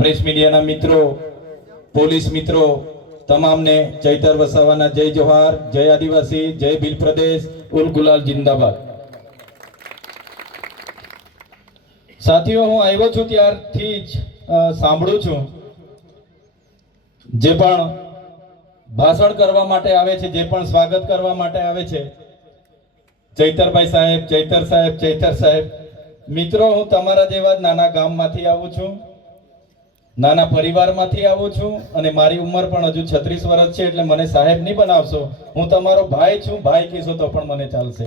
મીડિયાના મિત્રો, પોલીસ મિત્રો, તમામને ચૈતર વસાવાના જય જોહાર, જય આદિવાસી, જય ભીલ પ્રદેશ, ઉલ ગુલાલ જિંદાબાદ. સાથીઓ, હું આવ્યો છું ત્યારથી જ સાંભળું છું જે પણ ભાષણ કરવા માટે આવે છે, જે પણ સ્વાગત કરવા માટે આવે છે. ચૈતરભાઈ સાહેબ ચૈતર સાહેબ ચૈતર સાહેબ. મિત્રો, હું તમારા જેવા નાના ગામમાંથી આવું છું. નાના પરિવારમાંથી આવું છું અને મારી ઉંમર પણ હજુ છત્રીસ વર્ષ છે એટલે મને સાહેબ નહીં બનાવશો. હું તમારો ભાઈ છું, ભાઈ કહીશો તો પણ મને ચાલશે.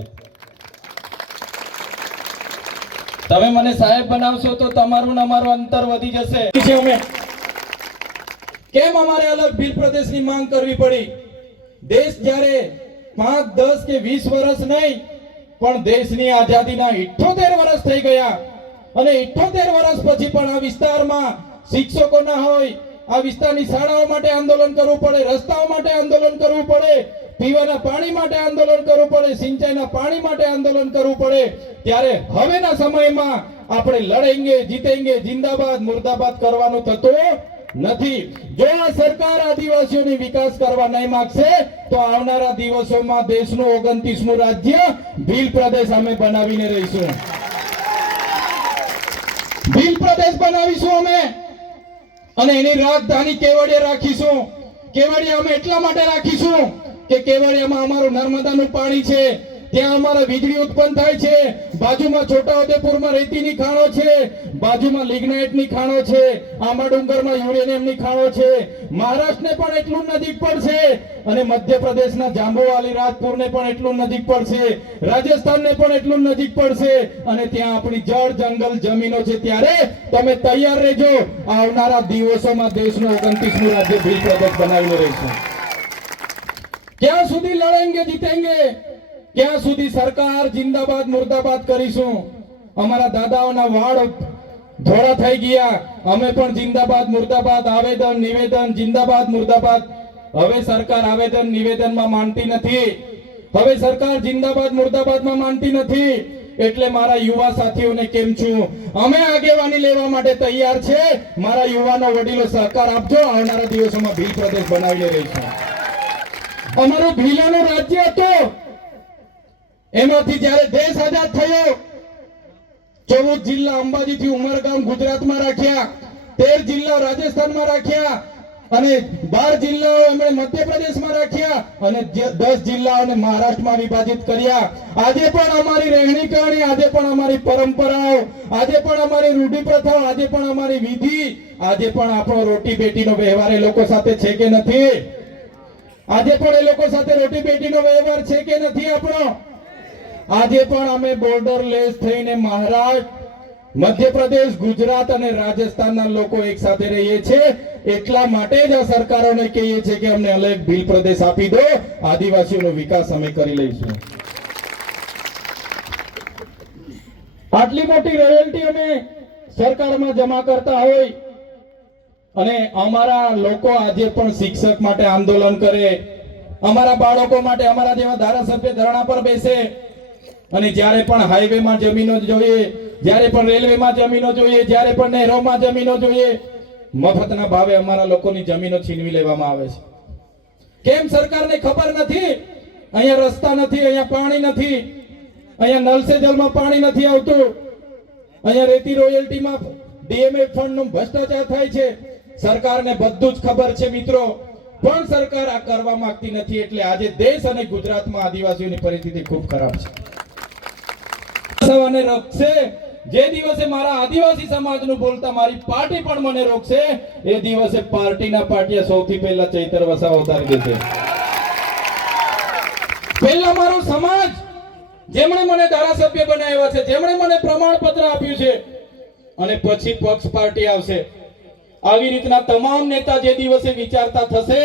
તમે મને સાહેબ બનાવશો તો તમારું અમારું અંતર વધી જશે. કેમ અમારે અલગ ભીલ પ્રદેશની માંગ કરવી પડી? દેશ જ્યારે પાંચ, દસ કે વીસ વર્ષ નહીં, પણ દેશની આઝાદીના ઇઠોતેર વર્ષ થઈ ગયા. અને ઇઠોતેર વર્ષ પછી પણ આ વિસ્તારમાં શિક્ષકો ના હોય, આ વિસ્તારની શાળાઓ માટે આંદોલન કરવું પડે, રસ્તાઓ માટે આંદોલન કરવું પડે, પીવાના પાણી માટે આંદોલન કરવું પડે, સિંચાઈના પાણી માટે આંદોલન કરવું પડે. ત્યારે હવેના સમયમાં આપણે લડેંગે, જીતેંગે, જિંદાબાદ, મુર્દાબાદ કરવાનું થતું નથી. જો આ સરકાર આદિવાસીઓની વિકાસ કરવા નહીં માંગશે, તો આવનારા દિવસોમાં દેશનું ઓગણત્રીસમું રાજ્ય ભીલ પ્રદેશ અમે બનાવીને રહીશું. ભીલ પ્રદેશ બનાવીશું અમે. અને એની રાજધાની કેવડિયા રાખીશું. કેવડિયા અમે એટલા માટે રાખીશું કે કેવડિયામાં અમારું નર્મદાનું પાણી છે. ત્યાં અમારે વીજળી ઉત્પન્ન થાય છે. બાજુમાં છોટાઉદેપુરમાં રેતીની ખાણો છે. બાજુમાં લિગ્નાઇટની ખાણો છે. આંબા ડુંગરમાં યુરેનિયમની ખાણો છે. મહારાષ્ટ્રને પણ એટલું નજીક પડશે અને મધ્યપ્રદેશના જાંબુવાલી, રાજપુરને પણ એટલું નજીક પડશે. રાજસ્થાનને પણ એટલું નજીક પડશે. અને ત્યાં આપણી જળ જંગલ જમીનો છે. ત્યારે તમે તૈયાર રહેજો. આવનારા દિવસોમાં દેશનું ઓગણત્રીસમું રાજ્ય ભીલ પ્રદેશ બનાવીને રહીશું. ક્યાં સુધી લડેંગે જીતેંગે? ક્યાં સુધી સરકાર જિંદાબાદ, મુર્દાબાદ કરીશું. અમારા દાદાઓના વાળ ધોળા થઈ ગયા. અમે પણ જિંદાબાદ, મુર્દાબાદ, આવેદન, નિવેદન, જિંદાબાદ, મુર્દાબાદ. હવે સરકાર આવેદન, નિવેદનમાં માનતી નથી. હવે સરકાર જિંદાબાદ, મુર્દાબાદમાં માનતી નથી. એટલે મારા યુવા સાથીઓને કેમ છું? અમે આગેવાની લેવા માટે તૈયાર છે. મારા યુવાનો વડીલો સહકાર આપજો. આવનારા દિવસોમાં ભીલ પ્રદેશ બનાવી રહીશું અમારું ભીલાનું રાજ્ય હતું. એમાંથી જ્યારે દેશ આઝાદ થયો, ચૌદ જિલ્લા અંબાજીથી ઉમરગામ ગુજરાતમાં રાખ્યા, તેર જિલ્લા રાજસ્થાનમાં રાખ્યા, અને બાર જિલ્લાઓ એમણે મધ્યપ્રદેશમાં રાખ્યા, અને દસ જિલ્લાઓને મહારાષ્ટ્રમાં વિભાજિત કર્યા. આજે પણ અમારી રહેણી કરણી આજે પણ અમારી પરંપરાઓ, આજે પણ અમારી રૂઢિ પ્રથાઓ આજે પણ અમારી વિધિ, આજે પણ આપણો રોટી બેટીનો વ્યવહાર એ લોકો સાથે છે કે નથી? આજે પણ એ લોકો સાથે રોટી બેટીનો વ્યવહાર છે કે નથી આપણો? આજે પણ અમે બોર્ડર લેસ થઈને મહારાષ્ટ્ર મધ્યપ્રદેશ, ગુજરાત અને રાજસ્થાનના લોકો એક સાથે રહીએ છીએ. એટલા માટે જ આ સરકારોને કહીએ છીએ કે અમને અલગ ભીલ પ્રદેશ આપી દો. આદિવાસીઓનો વિકાસ અમે કરી લઈશું. આટલી મોટી રોયલ્ટી અમે સરકારમાં જમા કરતા હોય અને અમારા લોકો આજે પણ શિક્ષક માટે આંદોલન કરે, અમારા બાળકો માટે, અમારા જેવા ધારાસભ્ય ધરણા પર બેસે અને જ્યારે પણ હાઈવેમાં જમીનો જોઈએ, જ્યારે પણ રેલવેમાં જમીનો જોઈએ, જ્યારે પણ નહેરોમાં જમીનો જોઈએ, મફતના ભાવે અમારા લોકોની જમીનો છીનવી લેવામાં આવે છે. કેમ સરકારને ખબર નથી? અહીંયા રસ્તા નથી, અહીંયા પાણી નથી, અહીંયા નલ જલમાં પાણી નથી આવતું. અહીંયા રેતી રોયલ્ટીમાં ડીએમએ ફંડનું ભ્રષ્ટાચાર થાય છે. સરકારને બધું જ ખબર છે મિત્રો. પણ સરકાર આ કરવા માંગતી નથી, એટલે આજે દેશ અને ગુજરાતમાં આદિવાસીઓની પરિસ્થિતિ ખૂબ ખરાબ છે. સવાને રોકશે. જે દિવસે મારા આદિવાસી સમાજનું બોલતા મારી પાર્ટી પણ મને રોકશે, એ દિવસે પાર્ટીના પાટિયા સૌથી પહેલા ચૈતર વસાવા ઉતારી દેશે. પહેલા મારો સમાજ, જેમણે મને ધારાસભ્ય બનાવ્યા છે, જેમણે મને પ્રમાણપત્ર આપ્યું છે, અને પછી પક્ષ પાર્ટી આવશે. આવી રીતના તમામ નેતા જે દિવસે વિચારતા થશે,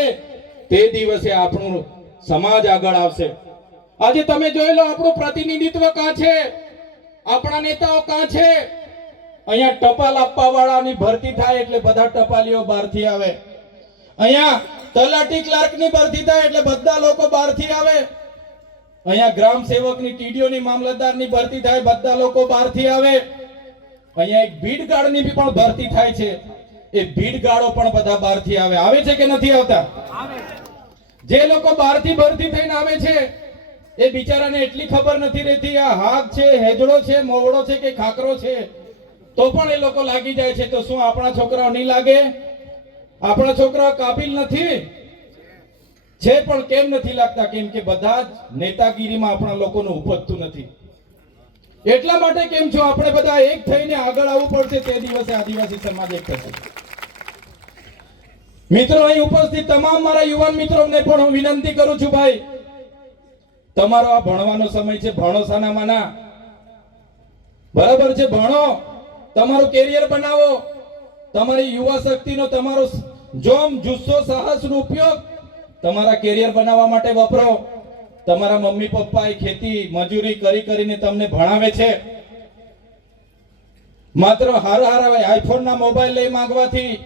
તે દિવસે આપણું સમાજ આગળ આવશે. આજે તમે જોઈ લો, આપણું પ્રતિનિધિત્વ કા છે? આપણા નેતાઓ કાં છે? અહીંયા ટપાલ આપવા વાળાની ભરતી થાય એટલે બધા ટપાલીઓ બહારથી આવે. અહીંયા તલાટી ક્લાર્કની ભરતી થાય એટલે બધા લોકો બહારથી આવે. અહીંયા ગ્રામ સેવકની ટીડીઓની મામલતદારની ભરતી થાય બધા લોકો બહારથી આવે. અહીંયા એક ભીડ ગાર્ડની બી પણ ભરતી થાય છે. એ ભીડગાળો પણ બધા બહારથી આવે. આવે છે કે નથી આવતા? જે લોકો બહારથી ભરતી થઈને આવે છે એ બિચારાને એટલી ખબર નથી રહેતી, આ હાથ છે, હેજડો છે, મોવડો છે કે ખાકરો છે? તો પણ એ લોકો લાગી જાય છે તો શું આપણા છોકરાઓ નહીં લાગે? આપણા છોકરાઓ કાબિલ નથી? છે પણ કેમ નથી લાગતા? કેમ કે બધા જ નેતાગીરીમાં આપણા લોકોનું ઉપજતું નથી. એટલા માટે કેમ છો? આપણે બધા એક થઈને આગળ આવવું પડશે તે દિવસે આદિવાસી સમાજ એક થશે. મિત્રો, અહીં ઉપસ્થિત તમામ મારા યુવાન મિત્રોને પણ હું વિનંતી કરું છું ભાઈ તમારો આ ભણવાનો સમય છે, ભણો સાનામાના. બરાબર છે, ભણો. તમારું કેરિયર બનાવો. તમારી યુવા શક્તિનો તમારો જોમ, જુસ્સો, સાહસનો ઉપયોગ તમારા કેરિયર બનાવવા માટે વપરો. તમારા મમ્મી પપ્પા એ ખેતી, મજૂરી કરી કરીને તમને ભણાવે છે. માત્ર હાર હારા આઈફોન ના મોબાઈલ લઈ માંગવાથી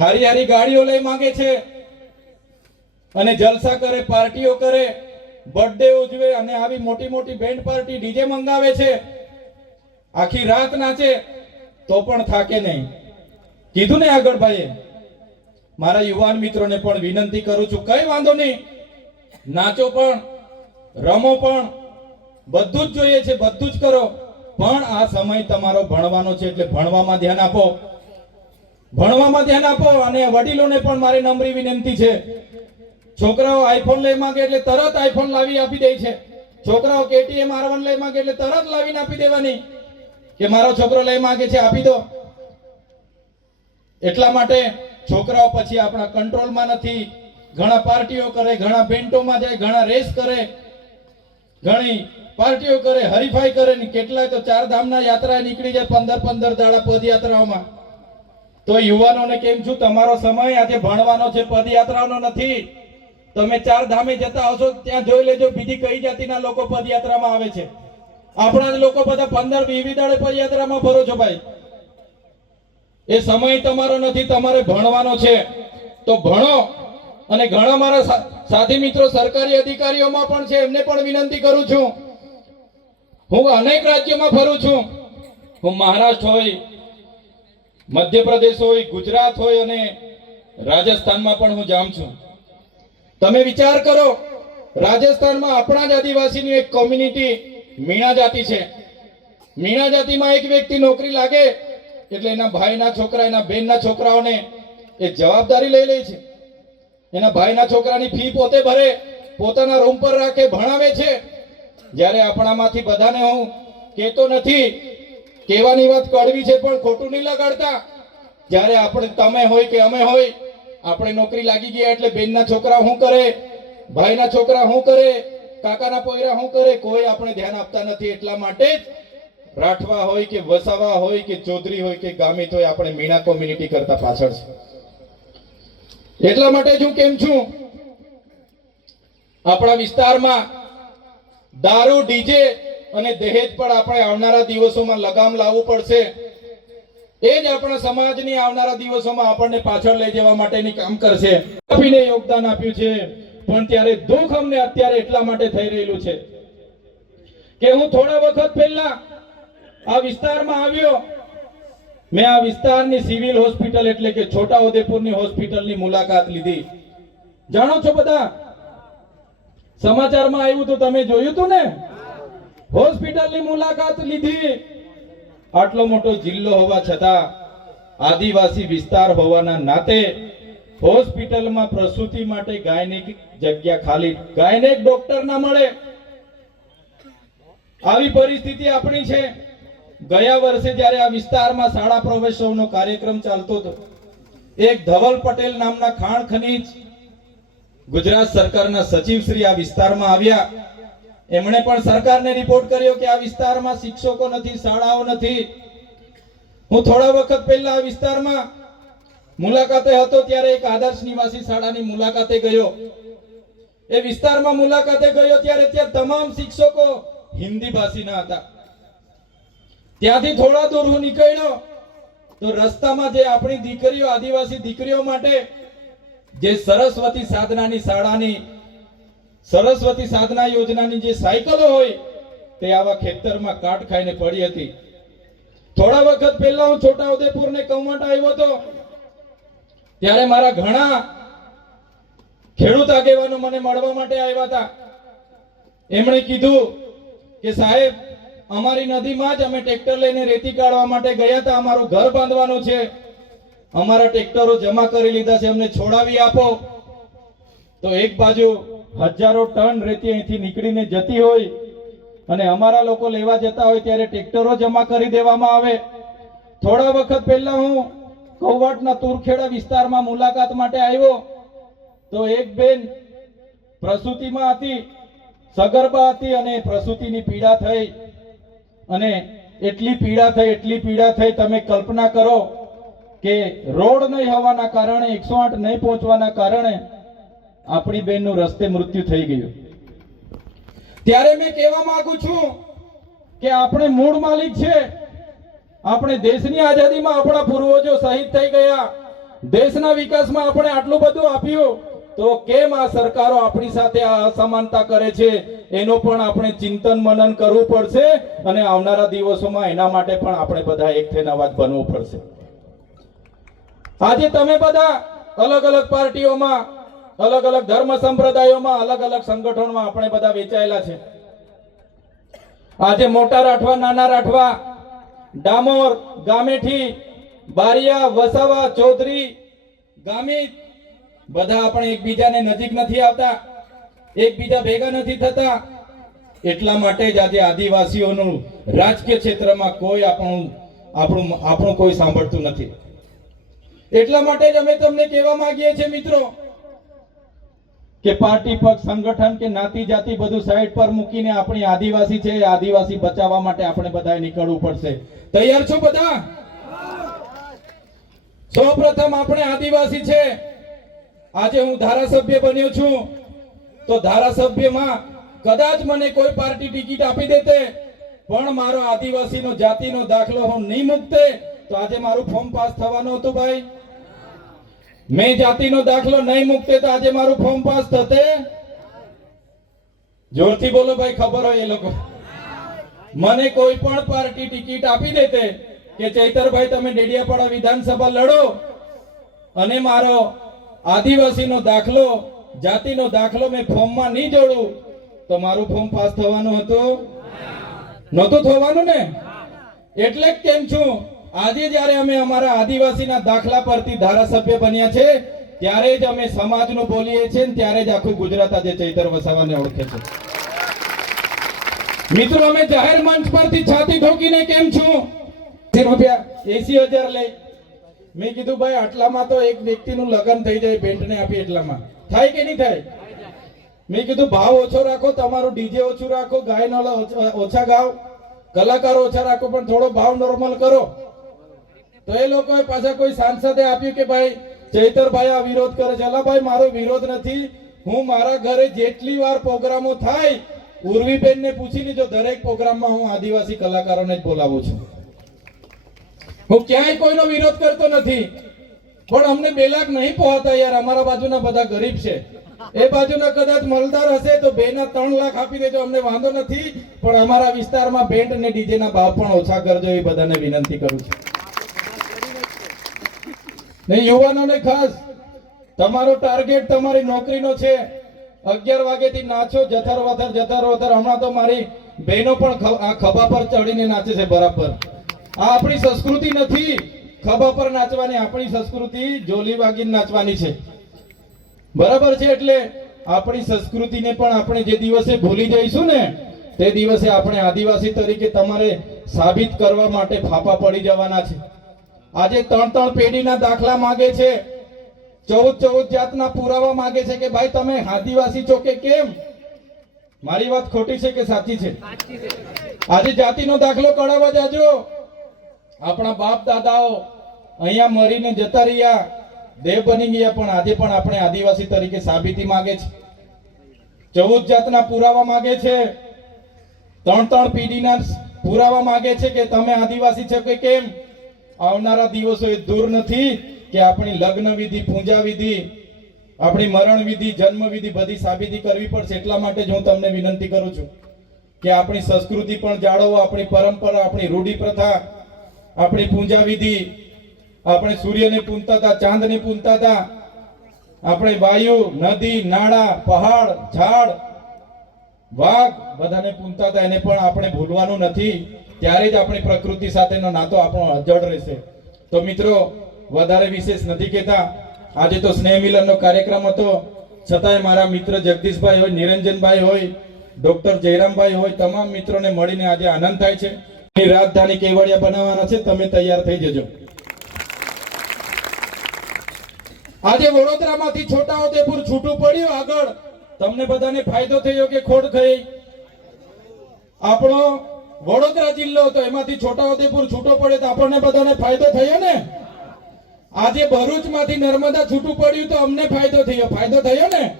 હારી હારી ગાડીઓ લઈ માંગે છે. અને જલસા કરે, પાર્ટીઓ કરે, બર્થડે ઉજવે અને આવી મોટી મોટી બેન્ડ પાર્ટી ડીજે મંગાવે છે. આખી રાત નાચે, તો પણ થાકે નહીં. કીધું ને આગળ ભાઈએ, મારા યુવાન મિત્રોને પણ વિનંતી કરું છું, કઈ વાંધો નહીં. નાચો પણ, રમો પણ, બધું જ જોઈએ છે, બધું જ કરો. પણ આ સમય તમારો ભણવાનો છે, એટલે ભણવામાં ધ્યાન આપો. ભણવામાં ધ્યાન આપો અને વડીલોને પણ મારી નમ્રી વિનંતી છે. છોકરાઓ આઈફોન લઈ માંગે એટલે તરત આઈફોન લાવી આપી દે છે. છોકરાઓ કેટીએમ આર લઈ માંગે એટલે તરત લાવીને આપી દેવાની. કે મારો છોકરો લઈ માંગે છે, આપી દો. એટલા માટે છોકરાઓ પછી આપણા કંટ્રોલમાં નથી. ઘણા પાર્ટીઓ કરે, ઘણા બેન્ટોમાં જાય, ઘણા રેસ કરે. ઘણી પાર્ટીઓ કરે, હરીફાઈ કરે ને કેટલાય તો ચાર ધામના યાત્રા નીકળી જાય પંદર પંદર દાડા પદયાત્રાઓમાં. તો યુવાનોને કેમ છું, તમારો સમય આજે ભણવાનો છે પદયાત્રાનો નથી. તમે ચાર ધામે જતા આવશો ત્યાં જોઈ લેજો, બીજી કઈ જાતિના લોકો પદયાત્રામાં આવે છે. આપણા લોકો બધા પંદર દાડે પદયાત્રામાં ભરો છો ભાઈ. એ સમય તમારો નથી, તમારે ભણવાનો છે. તો ભણો અને ઘણા મારા સાથી મિત્રો સરકારી અધિકારીઓમાં પણ છે, એમને પણ વિનંતી કરું છું. હું અનેક રાજ્યોમાં ફરું છું. હું મહારાષ્ટ્ર હોય, મધ્યપ્રદેશ હોય, ગુજરાત હોય અને રાજસ્થાનમાં પણ હું જામ છું. તમે વિચાર કરો, રાજસ્થાનમાં આપણા જ આદિવાસીની એક કોમ્યુનિટી મીણા જાતિ છે. મીણા જાતિમાં એક વ્યક્તિ નોકરી લાગે, એટલે એના ભાઈના છોકરા, એના બેનના છોકરાઓને એ જવાબદારી લઈ લે છે. એના ભાઈના છોકરાની ફી પોતે ભરે, પોતાના રૂમ પર રાખે, ભણાવે છે. જ્યારે આપણામાંથી બધાને હું કહેતો નથી, કહેવાની વાત કડવી છે પણ ખોટું નહીં લગાડતા. જ્યારે આપણે તમે હોય કે અમે હોય આપણે નોકરી લાગી ગયા એટલે બેનના છોકરા શું કરે, ભાઈના છોકરા શું કરે, કાકાના પોયરા શું કરે, કોઈ આપણે ધ્યાન આપતા નથી. એટલા માટે જ રાઠવા હોય કે વસાવા હોય કે ચૌધરી હોય કે ગામિત હોય, આપણે મીણા કોમ્યુનિટી કરતા પાછળ છે. એટલા માટે જ હું કેમ છું? આપણા વિસ્તારમાં દારૂ, ડીજે અને દહેજ પર આપણે આવનારા દિવસોમાં લગામ લાવવું પડશે. એ જ આપણા સમાજની આવનારા દિવસોમાં આપણને પાછળ લઈ જવા માટેની કામ કરશે. આપીને યોગદાન આપ્યું છે. પણ ત્યારે દુઃખ અમને અત્યારે એટલા માટે થઈ રહેલું છે કે હું થોડા વખત પહેલા આ વિસ્તારમાં આવ્યો. મેં આ વિસ્તારની સિવિલ હોસ્પિટલ એટલે કે છોટા ઉદેપુરની હોસ્પિટલની મુલાકાત લીધી. જાણો છો બધા? સમાચારમાં આવ્યું તો તમે જોયું હતું ને? હોસ્પિટલની મુલાકાત લીધી. આટલો મોટો જિલ્લો હોવા છતાં આદિવાસી વિસ્તાર હોવાના નાતે હોસ્પિટલમાં પ્રસૂતિ માટે ગાયનેક જગ્યા ખાલી. ગાયનેક ડોક્ટર ના મળે. આવી પરિસ્થિતિ આપણી છે. ગયા વર્ષે જ્યારે આ વિસ્તારમાં શાળા પ્રવેશોનો કાર્યક્રમ ચાલતો હતો, એક ધવલ પટેલ નામના ખાણ ખનીજ ગુજરાત સરકારના સચિવ શ્રી આ વિસ્તારમાં આવ્યા. એમણે પણ સરકારને રિપોર્ટ કર્યો કે આ વિસ્તારમાં શિક્ષકો નથી, શાળાઓ નથી. હું થોડા વખત પહેલા આ વિસ્તારમાં મુલાકાતે હતો, ત્યારે એક આદર્શ નિવાસી શાળાની મુલાકાતે ગયો. એ વિસ્તારમાં મુલાકાતે ગયો ત્યારે ત્યાં તમામ શિક્ષકો હિન્દી ભાષીના હતા. ત્યાંથી થોડા દૂર હું નીકળ્યો, તો રસ્તામાં જે આપણી દીકરીઓ, આદિવાસી દીકરીઓ માટે જે સરસ્વતી સાધનાની શાળાની સરસ્વતી સાધના યોજનાની જે સાયકલો હોય, તે આવા ખેતરમાં કાટ ખાઈને પડી હતી. થોડા વખત પહેલા હું છોટાઉદેપુર ને કૌમટ આવ્યો હતો, ત્યારે મારા ઘણા ખેડૂત આગેવાનો મને મળવા માટે આવ્યા હતા. એમણે કીધું કે સાહેબ, અમારી નદીમાં જ અમે ટ્રેક્ટર લઈને રેતી કાઢવા માટે ગયા હતા. અમારું ઘર બાંધવાનું છે. અમારા ટ્રેક્ટરો જમા કરી લીધા છે. અમને છોડાવી આપો. તો એક બાજુ હજારો ટન રેતી અહીંથી નીકળીને જતી હોય અને અમારા લોકો લેવા જતા હોય ત્યારે ટ્રેક્ટરો જમા કરી દેવામાં આવે. થોડા વખત પહેલા હું કૌવાટના તુરખેડા વિસ્તારમાં મુલાકાત માટે આવ્યો. તો એક બેન પ્રસૂતિમાં હતી, સગર્ભા હતી અને પ્રસૂતિની પીડા થઈ. અને એટલી પીડા થઈ, એટલી પીડા થઈ, તમે કલ્પના કરો કે રોડ નહીં હોવાના કારણે, એકસો આઠ નહીં પહોંચવાના કારણે આપણી બેનનું રસ્તે મૃત્યુ થઈ ગયું. ત્યારે મેં કહેવા માંગુ છું કે આપણે મૂળ માલિક છે. આપણે દેશની આઝાદીમાં આપણા પૂર્વજો શહીદ થઈ ગયા. દેશના વિકાસમાં આપણે આટલું બધું આપ્યું. તો કેમ આ સરકારો આપણી સાથે આ અસમાનતા કરે છે? એનો પણ આપણે ચિંતન મનન કરવું પડશે અને આવનારા દિવસોમાં એના માટે પણ આપણે બધા એક થઈને અવાજ બનવું પડશે. આજે તમે બધા અલગ અલગ પાર્ટીઓમાં અલગ અલગ ધર્મ સંપ્રદાયોમાં અલગ અલગ સંગઠનોમાં આપણે બધા વેચાયેલા છે. આજે મોટા રાઠવા, નાના રાઠવા, ડામોર, ગામેઠી, બારિયા, વસાવા, ચૌધરી, ગામિત, બધા આપણે એકબીજાને નજીક નથી આવતા, એકબીજા ભેગા નથી થતા. એટલા માટે જ આજે આદિવાસીઓનું રાજકીય ક્ષેત્રમાં કોઈ આપણું આપણું આપણું કોઈ સાંભળતું નથી. એટલા માટે જ અમે તમને કહેવા માંગીએ છીએ મિત્રો કે પાર્ટી પક્ષ, સંગઠન કે નાતી જાતિ બધું સાઈડ પર મૂકીને આપણી આદિવાસી છે આદિવાસી બચાવવા માટે આપણે બધાએ નીકળવું પડશે. તૈયાર છો બધા? સૌપ્રથમ આપણે આદિવાસી છે. આજે હું ધારાસભ્ય બન્યો છું. તો ધારાસભ્યમાં કદાચ મને કોઈ પાર્ટી ટિકિટ આપી દેતે, પણ મારો આદિવાસીનો જાતિનો દાખલો હું નહીં મૂકતે, તો આજે મારું ફોર્મ પાસ થવાનું હતું ભાઈ. મેં જાતિનો દાખલો નહીં મૂકતે તો આજે મારું ફોર્મ પાસ થતે. જોરથી બોલો ભાઈ, ખબર હોય એ લોકો. મને કોઈ પણ પાર્ટી ટિકિટ આપી દેતે કે ચૈતરભાઈ, તમે ડેડિયાપાડા વિધાનસભા લડો અને મારો આદિવાસીનો દાખલો, જાતિનો દાખલો મેં ફોર્મમાં નહીં જોડું, તો મારું ફોર્મ પાસ થવાનું હતું. નહોતું થવાનું ને? એટલે કેમ છું? આજે જ્યારે અમે અમારા આદિવાસીના દાખલા પરથી ધારાસભ્ય બન્યા છે ત્યારે જ અમે સમાજનું બોલીએ છીએ ને ત્યારે જ આખું ગુજરાત આજે ચૈતર વસાવાને ઓળખે છે. મિત્રો અમે જાહેર મંચ પરથી છાતી ઠોકીને કેમ છું? રૂપિયા. એસી હજાર લઈ મેં કીધું ભાઈ આટલામાં તો એક વ્યક્તિનું લગ્ન થઈ જાય બેન્ટને આપી એટલામાં. થાય કે નહીં થાય? મેં કીધું ભાવ ઓછો રાખો તમારું ડીજે ઓછું રાખો ગાયનો ઓછા ગાવ કલાકારો ઓછા રાખો પણ થોડો ભાવ નોર્મલ કરો. તો એ લોકોએ પાછા કોઈ સાંસદે આપ્યું કે ભાઈ, ચૈતરભાઈ આ વિરોધ કરે છે. ભાઈ, મારો વિરોધ નથી. હું મારા ઘરે જેટલી વાર પ્રોગ્રામો થાય ઉર્વીબેન ને પૂછી લીધો. દરેક પ્રોગ્રામમાં હું આદિવાસી કલાકારોને જ બોલાવું છું. હું ક્યાંય કોઈનો વિરોધ કરતો નથી. પણ અમને બે લાખ નહીં પહોંચતા યાર. અમારા બાજુના બધા ગરીબ છે. એ બાજુના કદાચ મલદાર હશે તો બે ના ત્રણ લાખ આપી દેજો. અમને વાંધો નથી. પણ અમારા વિસ્તારમાં બેન્ડ અને ડીજે ના ભાવ પણ ઓછા કરજો એ બધાને વિનંતી કરું છું. ને યુવાનોને ખાસ. તમારો ટાર્ગેટ તમારી નોકરીનો છે. અગિયાર વાગેથી નાચો જથર વથર જથર વથર હમણાં તો મારી બહેનો પણ આ ખભા પર ચડીને નાચે છે બરાબર. આ આપણી સંસ્કૃતિ નથી. ખભા પર નાચવાની આપણી સંસ્કૃતિ જોલી વાગીને નાચવાની છે. બરાબર છે એટલે આપણી સંસ્કૃતિને પણ આપણે જે દિવસે ભૂલી જઈશું ને, તે દિવસે આપણે આદિવાસી તરીકે તમારે સાબિત કરવા માટે ફાફા પડી જવાના છે. આજે ત્રણ ત્રણ પેઢીના દાખલા માંગે છે. ચૌદ ચૌદ જાતના પુરાવા માંગે છે કે ભાઈ તમે આદિવાસી છો કે કેમ? મારી વાત ખોટી છે કે સાચી છે? આજે જાતિનો દાખલો કઢાવવા જાજો. આપણા બાપ દાદાઓ અહીંયા મરીને જતા રહ્યા. દેવ બની ગયા, પણ આજે પણ આપણે આદિવાસી તરીકે સાબિતી માંગે છે. ચૌદ જાતના પુરાવા માંગે છે. ત્રણ ત્રણ પેઢીના પુરાવા માંગે છે કે તમે આદિવાસી છો કે કેમ? આવનારા દિવસો એ દૂર નથી કે આપણી લગ્ન વિધિ, પૂજા વિધિ, આપણી મરણ વિધિ, જન્મ વિધિ બધી સાબિતી કરવી પડશે. એટલા માટે જ હું તમને વિનંતી કરું છું કે આપણી સંસ્કૃતિ પણ જાળવો, આપણી પરંપરા, આપણી રૂઢિ પ્રથા આપણી પૂજા વિધિ. આપણે સૂર્યને પૂનતા હતા ચાંદને પૂનતા હતા આપણે વાયુ, નદી, નાળા, પહાડ, ઝાડ, વાઘ બધાને પૂનતા હતા એને પણ આપણે ભૂલવાનું નથી. ત્યારે જ આપણી પ્રકૃતિ સાથેનો નાતો આપણો અજળ રહેશે. તો મિત્રો, વધારે વિશેષ નથી કહેતા. આજે તો સ્નેહ મિલનનો કાર્યક્રમ હતો. છતાંય મારા મિત્ર જગદીશભાઈ હોય, નિરંજનભાઈ હોય, ડોક્ટર જયરામભાઈ હોય, તમામ મિત્રોને મળીને આજે આનંદ થાય છે. રાજધાની કેવડિયા બનાવવાના છે. તમે તૈયાર થઈ જજો. આજે વડોદરામાંથી છોટાઉદેપુર છૂટું પડ્યું. આગળ તમને બધાને ફાયદો થયો કે ખોટ થઈ આપણો વડોદરા જિલ્લો હતો એમાંથી છોટાઉદેપુર છૂટો પડે તો આપણને બધાને ફાયદો થયો ને? આજે ભરૂચમાંથી નર્મદા છૂટું પડ્યું તો અમને ફાયદો થયો. ફાયદો થયો ને?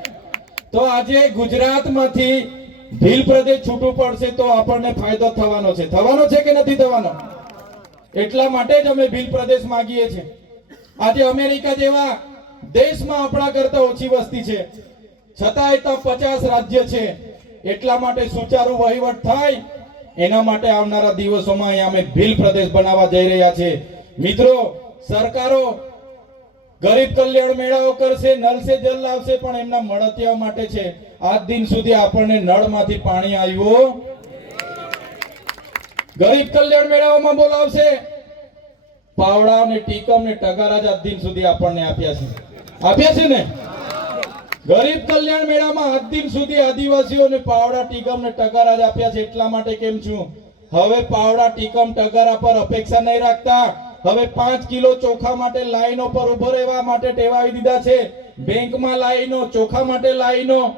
તો આજે ગુજરાતમાંથી ભીલ પ્રદેશ છૂટું પડશે તો આપણને ફાયદો થવાનો છે. થવાનો છે કે નથી થવાનો? એટલા માટે જ અમે ભીલ પ્રદેશ માંગીએ છીએ. આજે અમેરિકા જેવા દેશમાં આપણા કરતા ઓછી વસ્તી છે. છતાંય તો પચાસ રાજ્ય છે. એટલા માટે સુચારુ વહીવટ થાય એના માટે આવનારા દિવસોમાં અહીંયા અમે ભીલ પ્રદેશ બનાવવા જઈ રહ્યા છે મિત્રો, સરકારો ગરીબ કલ્યાણ મેળાઓ કરશે સે જલ લાવશે, પણ એમના મળતિયા માટે છે. આજ દિન સુધી આપણને નળમાંથી પાણી આવ્યું. ગરીબ કલ્યાણ મેળાઓમાં બોલાવશે. પાવડા ને ટીકમ ને ટગારા જ આજ દિન સુધી આપણને આપ્યા છે. આપ્યા છે ને? ગરીબ કલ્યાણ મેળામાં અંતિમ સુધી આદિવાસીઓને પાવડા ટીકમ ને ટગારા જ આપ્યા છે એટલા માટે કેમ છું? હવે પાવડા ટીકમ ટગારા પર અપેક્ષા નહીં રાખતા. હવે પાંચ કિલો ચોખા માટે લાઈનો પર ઊભો રહેવા માટે ટેવાવી દીધા છે. બેંકમાં લાઈનો, ચોખા માટે લાઈનો,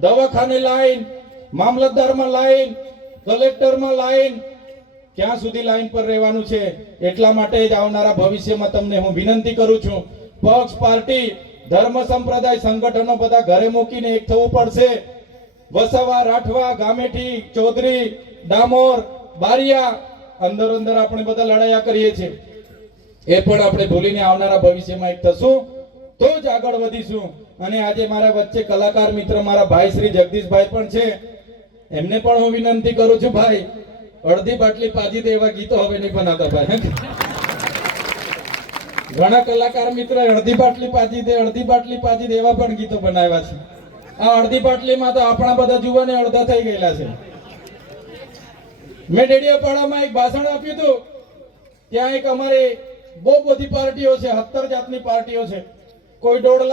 દવાખાને લાઈન, મામલતદારમાં લાઈન, કલેક્ટરમાં લાઈન, ક્યાં સુધી લાઈન પર રહેવાનું છે? એટલા માટે જ આવનારા ભવિષ્યમાં તમને હું વિનંતી કરું છું. પક્ષ, પાર્ટી ધર્મ સંપ્રદાય સંગઠનો બધા ઘરે મૂકીને એક થવું પડશે. વસાવા, રાઠવા, ગામેઠી, ચૌધરી, ડામોર, બારિયા, અંદર અંદર આપણે બધા લડાયા કરીએ છીએ. એ પણ આપણે ભૂલીને આવનારા ભવિષ્યમાં એક થશું. તો જ આગળ વધીશું. અને આજે મારા વચ્ચે કલાકાર મિત્ર મારા ભાઈ શ્રી જગદીશભાઈ પણ છે. એમને પણ હું વિનંતી કરું છું, ભાઈ, અડધી બાટલી પાજી દેવા ગીતો હવે નહીં બનાવતા ભાઈ. ઘણા કલાકાર મિત્ર, અડધી બાટલી પાજી દે, અડધી બાટલી પાજી દે એવા પણ ગીતો બનાવ્યા છે. આ અડધી બાટલીમાં તો આપણા બધા જુવાને અડધા થઈ ગયેલા છે. મેં ડેડિયાપાડામાં એક ભાષણ આપ્યું હતું. ત્યાં એક અમારે બહુ બધી પાર્ટીઓ છે સત્તર જાતની પાર્ટીઓ છે. કોઈ દોઢ લાખ